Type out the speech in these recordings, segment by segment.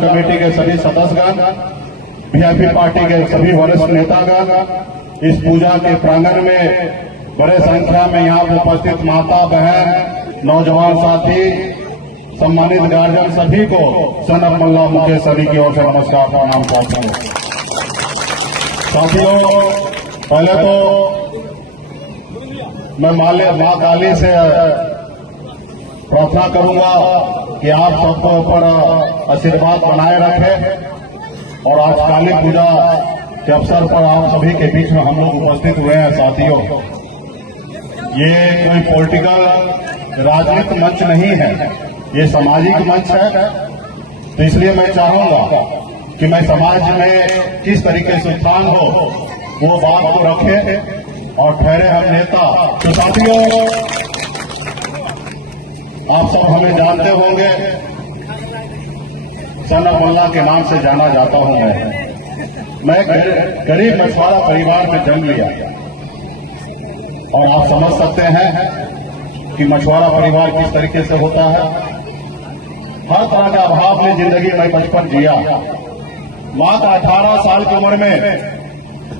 Committee के सभी सदस्यगण, VIP party के सभी वरिष्ठ नेतागण, इस पूजा के प्रांगण में बड़े संख्या में यहाँ उपस्थित माता बहन, नौजवान साथी, सम्मानित गार्जियन, सभी को सनत मल्ला मुकेश सभी की ओर से नमस्कार प्रणाम करता हूँ। साथियों, पहले तो मैं माँ काली से प्रार्थना करूंगा कि आप सबको ऊपर आशीर्वाद बनाए रखें और आज काली पूजा के अवसर पर आप सभी के बीच में हम लोग उपस्थित हुए हैं। साथियों, ये कोई पॉलिटिकल राजनीतिक मंच नहीं है, ये सामाजिक मंच है। तो इसलिए मैं चाहूंगा कि मैं समाज में किस तरीके से उत्थान हो वो बात को रखें और ठहरे हम नेता। तो साथियों, आप सब हमें जानते होंगे, सनत मल्ला के नाम से जाना जाता हूं। मैं गरीब मछुआरा परिवार में जन्म लिया और आप समझ सकते हैं कि मछुआरा परिवार किस तरीके से होता है। हर तरह का अभाव में जिंदगी में बचपन जिया। मात्र 18 साल की उम्र में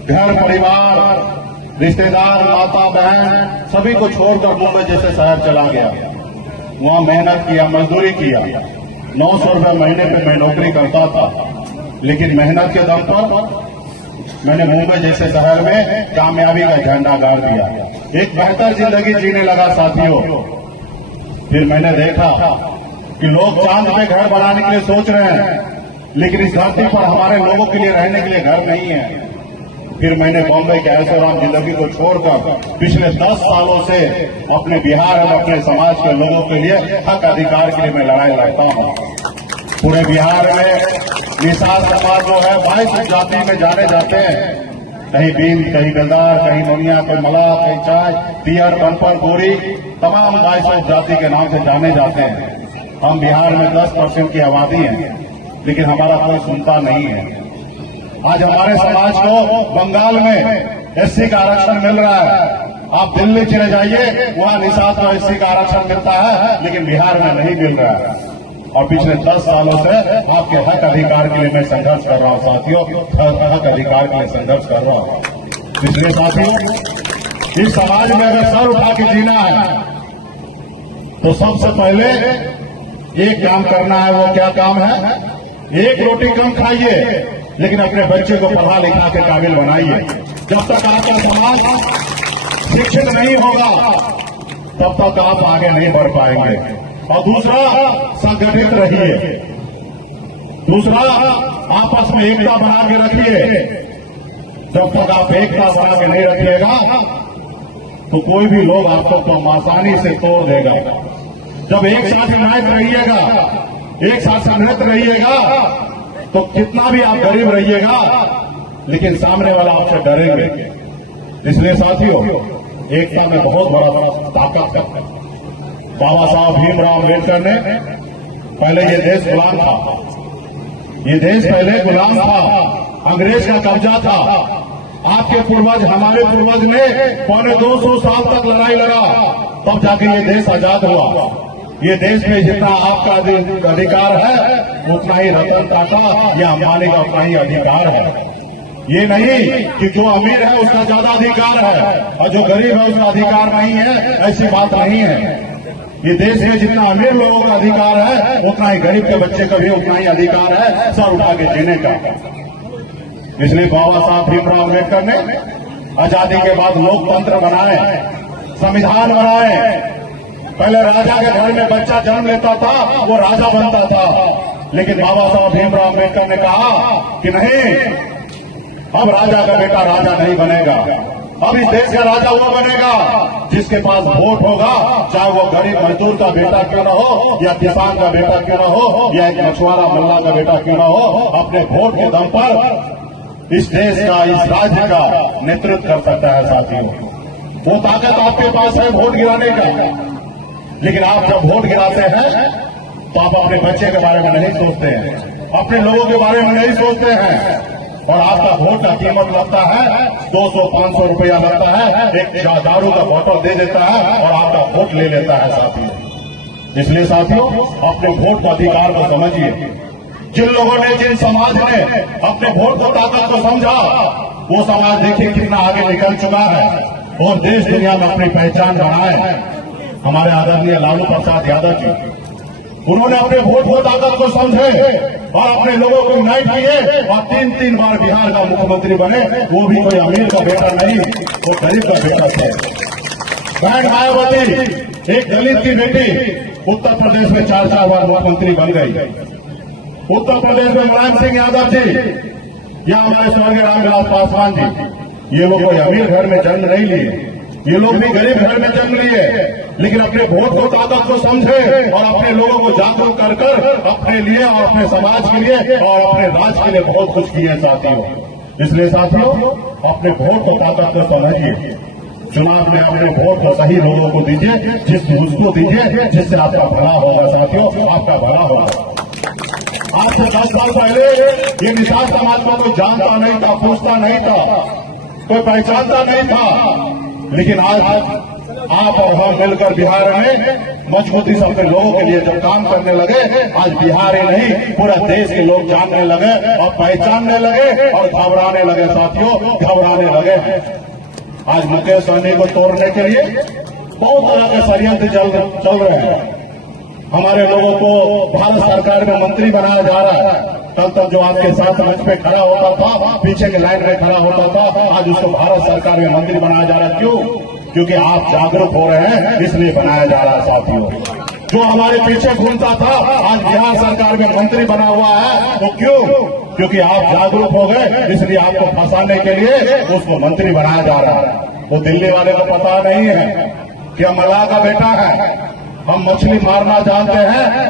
घर परिवार, रिश्तेदार, माता बहन सभी को छोड़कर मुंबई जैसे शहर चला गया। वहां मेहनत किया, मजदूरी किया। 900 रुपये महीने पे मैं नौकरी करता था, लेकिन मेहनत के दम पर मैंने मुंबई जैसे शहर में कामयाबी का झंडा गाड़ दिया। एक बेहतर जिंदगी जीने लगा। साथियों, फिर मैंने देखा कि लोग चांद पे घर बनाने के लिए सोच रहे हैं, लेकिन इस धरती पर हमारे लोगों के लिए रहने के लिए घर नहीं है। फिर मैंने बॉम्बे के ऐशोआराम जिंदगी को छोड़कर पिछले 10 सालों से अपने बिहार और अपने समाज के लोगों के लिए हक अधिकार के लिए मैं लड़ाई लड़ता हूं। पूरे बिहार में निषाद समाज जो है 22 जाति में जाने जाते हैं। कहीं बीन, कहीं बेलदार, कहीं नोनिया, कहीं मलाह, कहीं चाय, तियर, कनपल, गोरी, तमाम 22 जाति के नाम से जाने जाते हैं। हम बिहार में 10% की आबादी है, लेकिन हमारा कोई सुनता नहीं है। आज हमारे समाज को बंगाल में एससी का आरक्षण मिल रहा है। आप दिल्ली चले जाइए, वहां निषाद को एससी का आरक्षण मिलता है, लेकिन बिहार में नहीं मिल रहा है। और पिछले 10 सालों से आपके हक अधिकार के लिए मैं संघर्ष कर रहा हूं। साथियों, हक अधिकार के लिए संघर्ष कर रहा हूं। इसलिए साथियों, इस समाज में अगर सर उठा के जीना है तो सबसे पहले एक काम करना है। वो क्या काम है? एक रोटी कम खाइए, लेकिन अपने बच्चे को पढ़ा लिखा के काबिल बनाइए। जब तक आपका समाज शिक्षित नहीं होगा, तब तक आप आगे नहीं बढ़ पाएंगे। और दूसरा, संगठित रहिए। दूसरा, आपस में एकता बना के रखिए। जब तक आप एकता बना के नहीं रखिएगा तो कोई भी लोग आपको आसानी से तोड़ देगा। जब एक साथ यूनाइट रहिएगा, एक साथ संगठित रहिएगा, तो कितना भी आप गरीब रहिएगा, लेकिन सामने वाला आपसे डरेंगे। इसलिए साथियों, एकता में बहुत बड़ा ताकत है। बाबा साहब भीमराव अम्बेडकर ने, पहले ये देश गुलाम था, ये देश पहले गुलाम था, अंग्रेज का कब्जा था। आपके पूर्वज, हमारे पूर्वज ने 250 साल तक लड़ाई लड़ा, तब जाके ये देश आजाद हुआ। ये देश में जितना आपका अधिकार है, उतना ही रतन टाटा या अंबानी का उतना ही अधिकार है। ये नहीं कि जो अमीर है उसका ज्यादा अधिकार है और जो गरीब है उसका अधिकार नहीं है, ऐसी बात नहीं है। ये देश में जितना अमीर लोगों का अधिकार है, उतना ही गरीब के बच्चे का भी उतना ही अधिकार है सर उठा के जीने का। इसलिए बाबा साहब भीमराव अम्बेडकर ने आजादी के बाद लोकतंत्र बनाए, संविधान बनाए। पहले राजा के घर में बच्चा जन्म लेता था, वो राजा बनता था, लेकिन बाबा साहब भीमराव अम्बेडकर ने कहा कि नहीं, अब राजा का बेटा राजा नहीं बनेगा। अब इस देश का राजा वो बनेगा जिसके पास वोट होगा, चाहे वो गरीब मजदूर का बेटा क्यों न हो, या किसान का बेटा क्यों न हो, या एक मछुआरा मल्ला का बेटा क्यों न हो। अपने वोट के दम पर इस देश का, इस राज्य का नेतृत्व कर सकता है। साथियों, वो ताकत आपके पास है वोट गिराने का, लेकिन आप जब वोट गिराते हैं तो आप अपने बच्चे के बारे में नहीं सोचते हैं, अपने लोगों के बारे में नहीं सोचते हैं, और आपका वोट का कीमत लगता है 200-500 रुपया लगता है। एक दारू का बोतल दे देता है और आपका वोट ले लेता है। साथियों, इसलिए साथियों, अपने वोट के अधिकार को समझिए। जिन लोगों ने, जिन समाज ने अपने वोट को ताकत को समझा, वो समाज देखिए कितना आगे निकल चुका है और देश दुनिया में अपनी पहचान बनाए है। हमारे आदरणीय लालू प्रसाद यादव जी, उन्होंने अपने वोट को ताकत को समझे और अपने लोगों को यूनाइट किए और 3 बार बिहार का मुख्यमंत्री बने। वो भी कोई अमीर का बेटा नहीं, वो गरीब का बेटा थे। बहन मायावती एक दलित की बेटी उत्तर प्रदेश में 4 बार मुख्यमंत्री बन गई। उत्तर प्रदेश में मुलायम सिंह यादव जी या हमारे स्वर्गीय रामविलास पासवान जी, ये लोग कोई अमीर घर में जन्म नहीं लिए, ये लोग भी गरीब घर में जन्म लिए, लेकिन अपने वोट को ताकत को समझे और अपने लोगों को जागरूक कर कर अपने लिए और अपने समाज के लिए और अपने राज्य के लिए बहुत कुछ किए साथियों। इसलिए साथियों, अपने वोट को ताकत को समझिए, चुनाव में अपने वोट को सही लोगों को दीजिए, उसको दीजिए जिससे आपका भला होगा साथियों, आपका भला होगा। आज से 10 साल पहले ये निषाद समाज को कोई जानता नहीं था, पूछता नहीं था, कोई पहचानता नहीं था, लेकिन आज आप और हम मिलकर बिहार में मजबूती से अपने लोगों के लिए जब काम करने लगे, आज बिहार ही नहीं पूरा देश के लोग जानने लगे और पहचानने लगे और घबराने लगे साथियों, घबराने लगे। आज मुकेश सहनी को तोड़ने के लिए बहुत तरह के षड्यंत्र चल रहे हैं। हमारे लोगों को भारत सरकार में मंत्री बनाया जा रहा है। कल तक जो आपके साथ मंच पे खड़ा होता था, पीछे की लाइन में खड़ा होता था, आज उसको भारत सरकार में मंत्री बनाया जा रहा है। क्यों? क्योंकि आप जागरूक हो रहे हैं, इसलिए बनाया जा रहा है साथियों। जो हमारे पीछे घूमता था, आज बिहार सरकार में मंत्री बना हुआ है, तो क्यों? क्योंकि आप जागरूक हो गए, इसलिए आपको फंसाने के लिए उसको मंत्री बनाया जा रहा है। वो दिल्ली वाले को पता नहीं है कि हम मल्लाह का बेटा है, हम मछली मारना जानते हैं